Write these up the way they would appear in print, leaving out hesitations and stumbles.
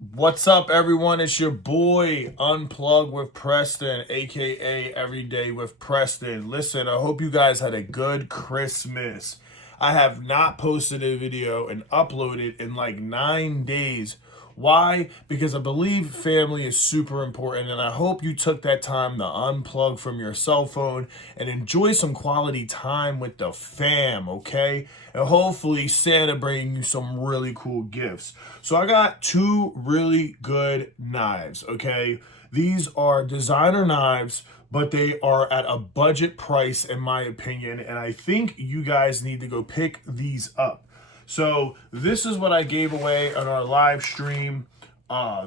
What's up, everyone? It's your boy, Unplug with Preston, aka Everyday with Preston. Listen, I hope you guys had a good Christmas. I have not posted a video and uploaded in like 9 days. Why? Because I believe family is super important, and I hope you took that time to unplug from your cell phone and enjoy some quality time with the fam, okay? And hopefully Santa bring you some really cool gifts. So I got two really good knives, okay? These are designer knives, but they are at a budget price in my opinion, and I think you guys need to go pick these up. So this is what I gave away on our live stream.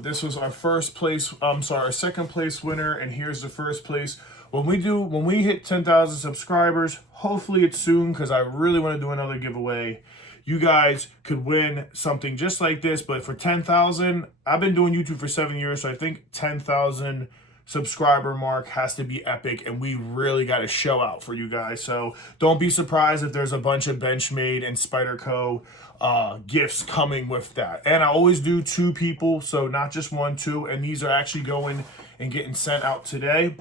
This was our our second place winner, and here's the first place. When we hit 10,000 subscribers, hopefully it's soon because I really want to do another giveaway. You guys could win something just like this, but for 10,000, I've been doing YouTube for 7 years, so I think 10,000 subscriber mark has to be epic, and we really got to show out for you guys. So don't be surprised if there's a bunch of Benchmade and Spyderco gifts coming with that. And I always do two people, so not just one, two, and these are actually going and getting sent out today.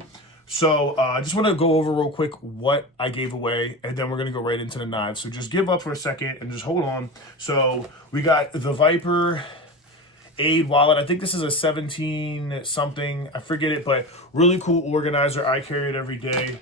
So I just want to go over real quick what I gave away, and then we're going to go right into the knives. So just give up for a second and just hold on. So we got the VIPERADE wallet. I think this is a 17 something, I forget it, but really cool organizer. I carry it every day.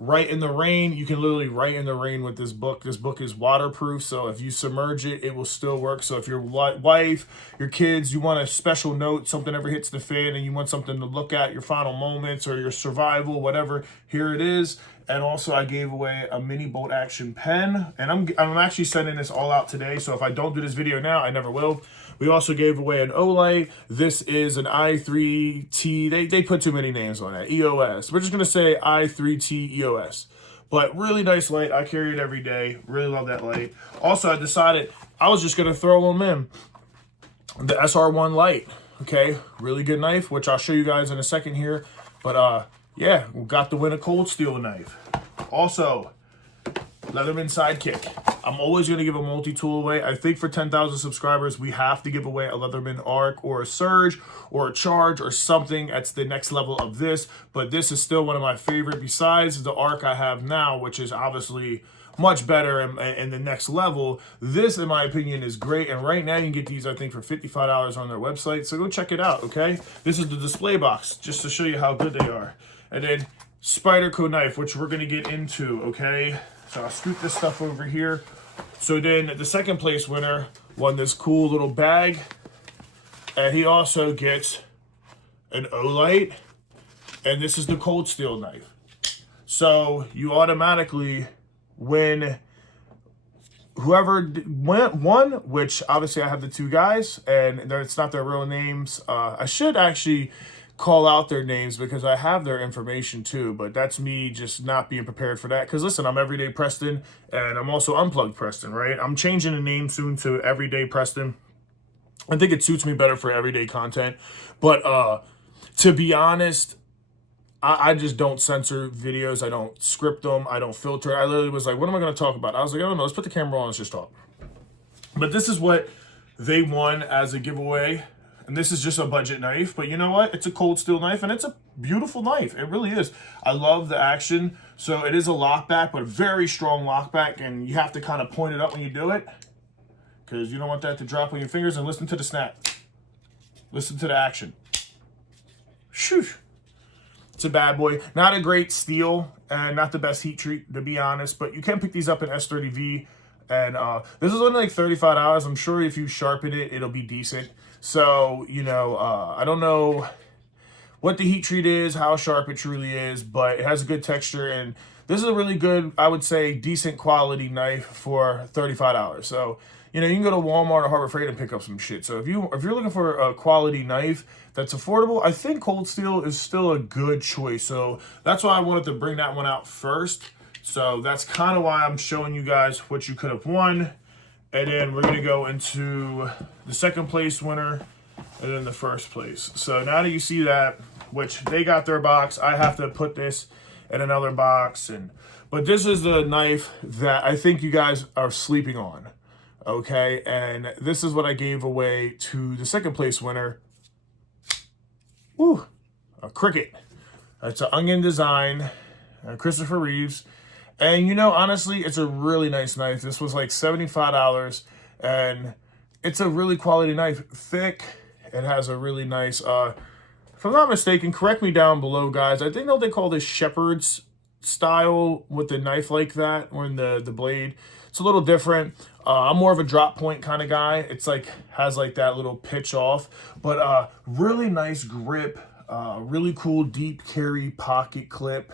Write in the rain. You can literally write in the rain with this book. This book is waterproof, so if you submerge it, it will still work. So if your wife, your kids, you want a special note, something ever hits the fan and you want something to look at, your final moments or your survival, whatever, here it is. And also I gave away a mini bolt action pen, and I'm actually sending this all out today. So if I don't do this video now, I never will. We also gave away an Olight. This is an i3T. They put too many names on that. EOS. We're just going to say i3T EOS. But really nice light. I carry it every day. Really love that light. Also, I decided I was just going to throw them in. The SR1 light. Okay. Really good knife, which I'll show you guys in a second here. But yeah, we got to win a cold steel knife. Also, Leatherman Sidekick. I'm always going to give a multi-tool away. I think for 10,000 subscribers, we have to give away a Leatherman Arc or a Surge or a Charge or something that's the next level of this. But this is still one of my favorite besides the Arc I have now, which is obviously much better and the next level. This, in my opinion, is great. And right now you can get these, I think, for $55 on their website. So go check it out, okay? This is the display box, just to show you how good they are. And then Spyderco knife, which we're going to get into, okay? So I'll scoop this stuff over here. So then the second place winner won this cool little bag. And he also gets an Olight. And this is the cold steel knife. So you automatically win whoever won, which obviously I have the two guys. And it's not their real names. I should actually call out their names because I have their information too, but that's me just not being prepared for that. Because listen, I'm Everyday Preston, and I'm also Unplugged Preston, right? I'm changing the name soon to Everyday Preston. I think it suits me better for everyday content. But to be honest, I just don't censor videos. I don't script them. I don't filter. I literally was like, what am I going to talk about? I was like, I don't know. Let's put the camera on. Let's just talk. But this is what they won as a giveaway. And this is just a budget knife, but you know what? It's a cold steel knife, and it's a beautiful knife. It really is. I love the action. So it is a lockback, but a very strong lockback, and you have to kind of point it up when you do it because you don't want that to drop on your fingers. And listen to the snap. Listen to the action. Shoo. It's a bad boy. Not a great steel, and not the best heat treat, to be honest, but you can pick these up in S30V. And this is only like $35. I'm sure if you sharpen it, it'll be decent. So, you know, I don't know what the heat treat is, how sharp it truly is, but it has a good texture. And this is a really good, I would say, decent quality knife for $35. So, you know, you can go to Walmart or Harbor Freight and pick up some shit. So if you're looking for a quality knife that's affordable, I think cold steel is still a good choice. So that's why I wanted to bring that one out first. So that's kind of why I'm showing you guys what you could have won. And then we're going to go into the second place winner and then the first place. So now that you see that, which they got their box, I have to put this in another box. But this is the knife that I think you guys are sleeping on. Okay, and this is what I gave away to the second place winner. Woo, a Crkt. It's an onion design, Christopher Reeves. And you know, honestly, it's a really nice knife. This was like $75, and it's a really quality knife. Thick. It has a really nice, if I'm not mistaken, correct me down below, guys. I think they call this shepherd's style with the knife like that, or in the blade. It's a little different. I'm more of a drop point kind of guy. It's like, has like that little pitch off, but really nice grip, really cool deep carry pocket clip.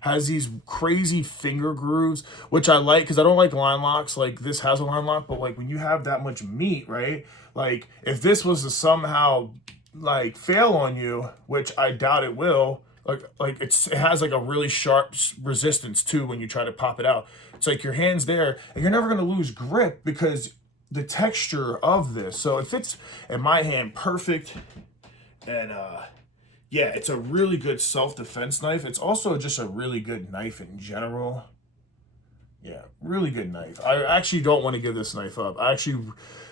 Has these crazy finger grooves, which I like because I don't like line locks. Like this has a line lock, but like when you have that much meat, right? Like if this was to somehow like fail on you, which I doubt it will, like it has like a really sharp resistance too when you try to pop it out. It's like your hand's there and you're never gonna lose grip because the texture of this. So it fits in my hand perfect, and yeah, it's a really good self-defense knife. It's also just a really good knife in general. Yeah, really good knife. I actually don't want to give this knife up.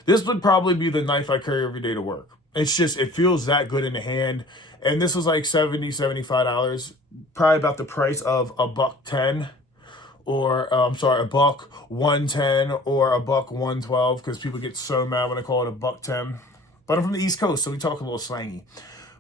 This would probably be the knife I carry every day to work. It's just, it feels that good in the hand. And this was like $70, $75, probably about the price of $110, or I'm sorry, $110 or $112, because people get so mad when I call it $110. But I'm from the East Coast, so we talk a little slangy.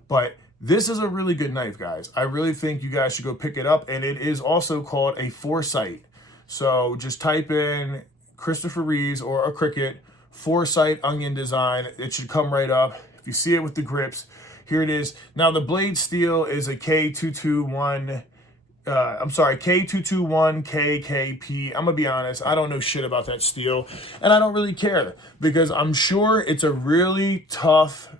But this is a really good knife, guys. I really think you guys should go pick it up. And it is also called a Foresight. So just type in Christopher Reeves or a Crkt, Foresight onion design. It should come right up. If you see it with the grips, here it is. Now the blade steel is a K221. K221 KKP. I'm gonna be honest, I don't know shit about that steel, and I don't really care because I'm sure it's a really tough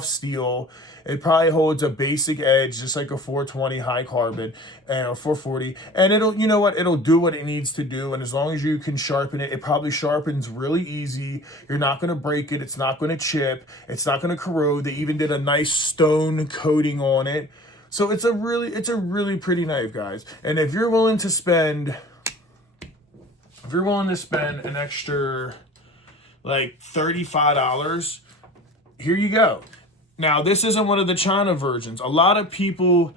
steel. It probably holds a basic edge, just like a 420 high carbon and a 440, and it'll, you know what, it'll do what it needs to do. And as long as you can sharpen it, it probably sharpens really easy. You're not gonna break it. It's not gonna chip. It's not gonna corrode. They even did a nice stone coating on it. So it's a really pretty knife, guys. And if you're willing to spend an extra like $35, here you go. Now, this isn't one of the China versions. A lot of people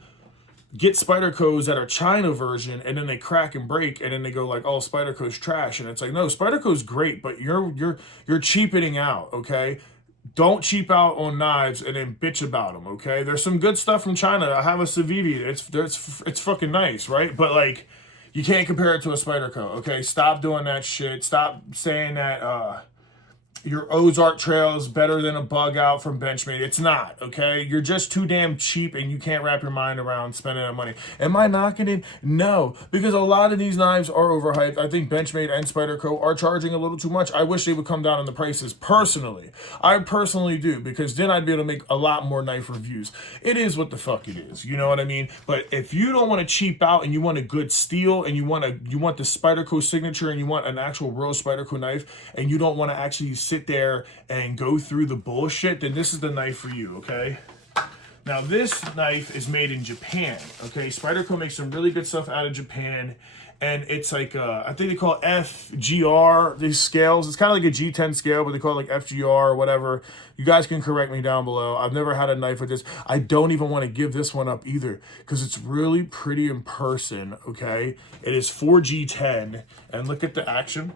get Spydercos that are China version, and then they crack and break, and then they go like, oh, Spyderco's trash. And it's like, no, Spyderco's great, but you're cheapening out, okay? Don't cheap out on knives and then bitch about them, okay? There's some good stuff from China. I have a Civivi. It's fucking nice, right? But like, you can't compare it to a Spyderco, okay? Stop doing that shit. Stop saying that your Ozark Trail is better than a bug out from Benchmade. It's not, okay? You're just too damn cheap and you can't wrap your mind around spending that money. Am I knocking it? No, because a lot of these knives are overhyped. I think Benchmade and Spyderco are charging a little too much. I wish they would come down on the prices personally. I personally do, because then I'd be able to make a lot more knife reviews. It is what the fuck it is, you know what I mean? But if you don't want to cheap out and you want a good steel and you want the Spyderco signature and you want an actual real Spyderco knife and you don't want to actually sit there and go through the bullshit, then this is the knife for you, okay? Now this knife is made in Japan, okay? Spyderco makes some really good stuff out of Japan, and it's like I think they call it FGR, these scales. It's kind of like a G10 scale, but they call it like FGR or whatever. You guys can correct me down below. I've never had a knife with this. I don't even want to give this one up either, because it's really pretty in person, okay? It is 4G10, and look at the action,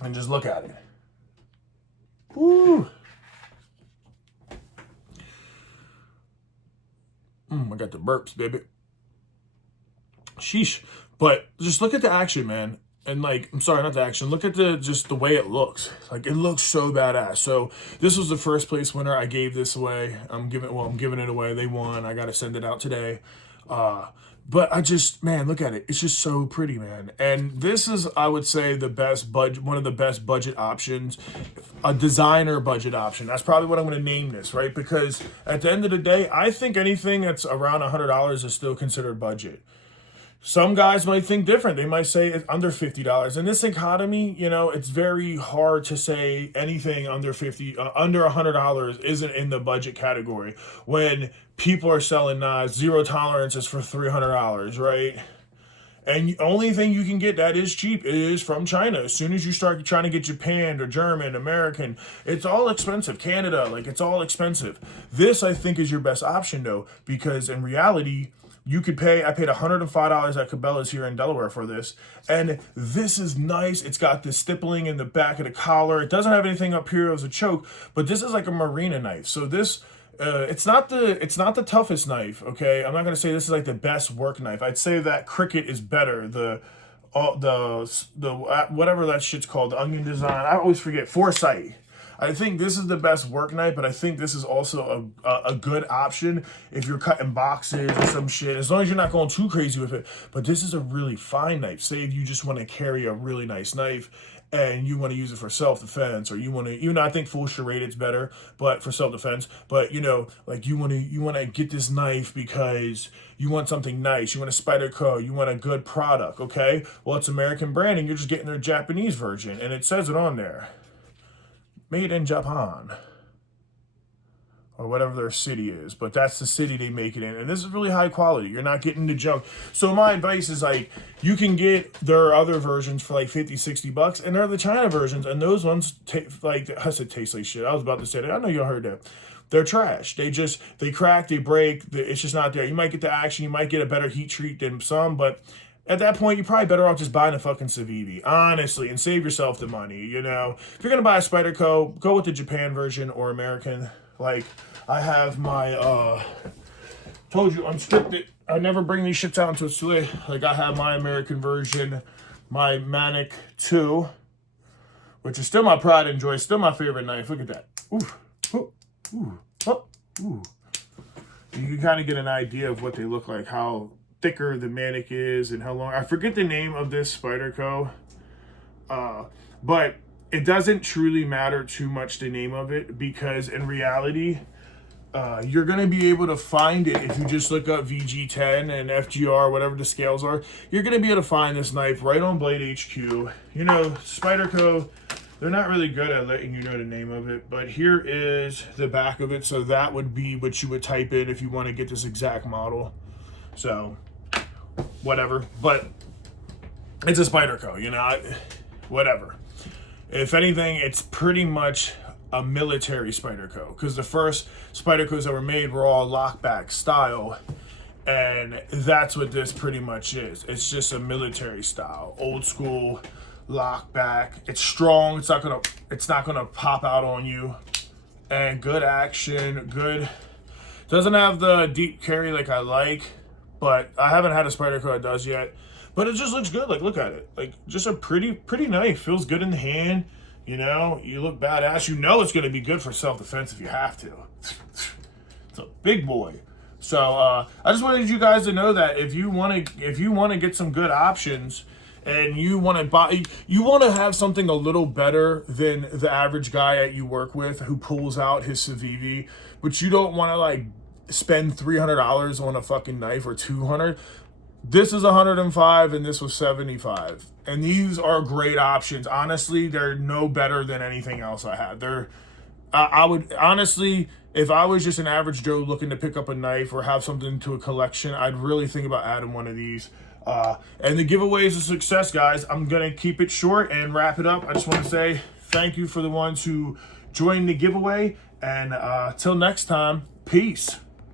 and just look at it. Woo! I got the burps, baby. Sheesh. But just look at the action, man. And like, I'm sorry, not the action. Look at just the way it looks. Like, it looks so badass. So this was the first place winner. I gave this away. I'm giving it away. They won. I got to send it out today. But I just, man, look at it. It's just so pretty, man. And this is, I would say, the best budget, one of the best budget options, a designer budget option. That's probably what I'm going to name this, right? Because at the end of the day, I think anything that's around $100 is still considered budget. Some guys might think different. They might say it's under $50. In this economy, you know, it's very hard to say anything under $100 isn't in the budget category when people are selling knives, zero tolerances for $300, right? And the only thing you can get that is cheap is from China. As soon as you start trying to get Japan or German, American, it's all expensive. Canada, like it's all expensive. This, I think, is your best option though, because in reality, you could pay, I paid $105 at Cabela's here in Delaware for this. And this is nice. It's got the stippling in the back of the collar. It doesn't have anything up here as a choke, but this is like a marina knife. So this, it's not the toughest knife, okay? I'm not gonna say this is like the best work knife. I'd say that Crkt is better. The whatever that shit's called, the onion design. I always forget. Foresight. I think this is the best work knife, but I think this is also a good option if you're cutting boxes or some shit, as long as you're not going too crazy with it. But this is a really fine knife. Say if you just want to carry a really nice knife and you want to use it for self-defense, or you want to, you know, I think full serrated's better, but for self-defense, but you know, like you want to get this knife because you want something nice, you want a Spyderco, you want a good product, okay? Well, it's American brand and you're just getting their Japanese version, and it says it on there. Made in Japan, or whatever their city is, but that's the city they make it in, and this is really high quality. You're not getting the junk. So my advice is, like, you can get their other versions for like 50, 60 bucks, and they're the China versions, and those ones like, I said taste like shit. I was about to say that. I know y'all heard that. They're trash. They crack, they break. It's just not there. You might get the action, you might get a better heat treat than some, but at that point, you're probably better off just buying a fucking Civivi, honestly, and save yourself the money, you know? If you're gonna buy a Spyderco, go with the Japan version or American. Like, I have my, told you, unscripted. I never bring these shits out until it's too late. Like, I have my American version, my Manic 2, which is still my pride and joy, still my favorite knife. Look at that. Ooh, ooh, ooh, oh, ooh. You can kind of get an idea of what they look like, how thicker the Manic is and how long. I forget the name of this Spyderco, but it doesn't truly matter too much the name of it, because in reality, you're going to be able to find it if you just look up VG10 and FGR, whatever the scales are. You're going to be able to find this knife right on Blade HQ. You know, Spyderco, they're not really good at letting you know the name of it, but here is the back of it. So that would be what you would type in if you want to get this exact model. So whatever, but it's a Spyderco, you know, whatever. If anything, it's pretty much a military Spyderco, because the first Spydercos that were made were all lockback style, and that's what this pretty much is. It's just a military style, old school lockback. It's strong. It's not gonna pop out on you, and good action. Good. Doesn't have the deep carry like I like. But I haven't had a Spyderco that does yet. But it just looks good. Like, look at it. Like, just a pretty knife. Feels good in the hand. You know, you look badass. You know it's going to be good for self-defense if you have to. It's a big boy. So, I just wanted you guys to know that if you want to get some good options, and you want to have something a little better than the average guy that you work with who pulls out his Civivi, but you don't want to, like, spend $300 on a fucking knife, or $200. This is $105 and this was $75, and these are great options. Honestly, they're no better than anything else I had. I would honestly, if I was just an average Joe looking to pick up a knife or have something to a collection, I'd really think about adding one of these. And the giveaway is a success, guys. I'm gonna keep it short and wrap it up. I just want to say thank you for the ones who joined the giveaway, and till next time, peace.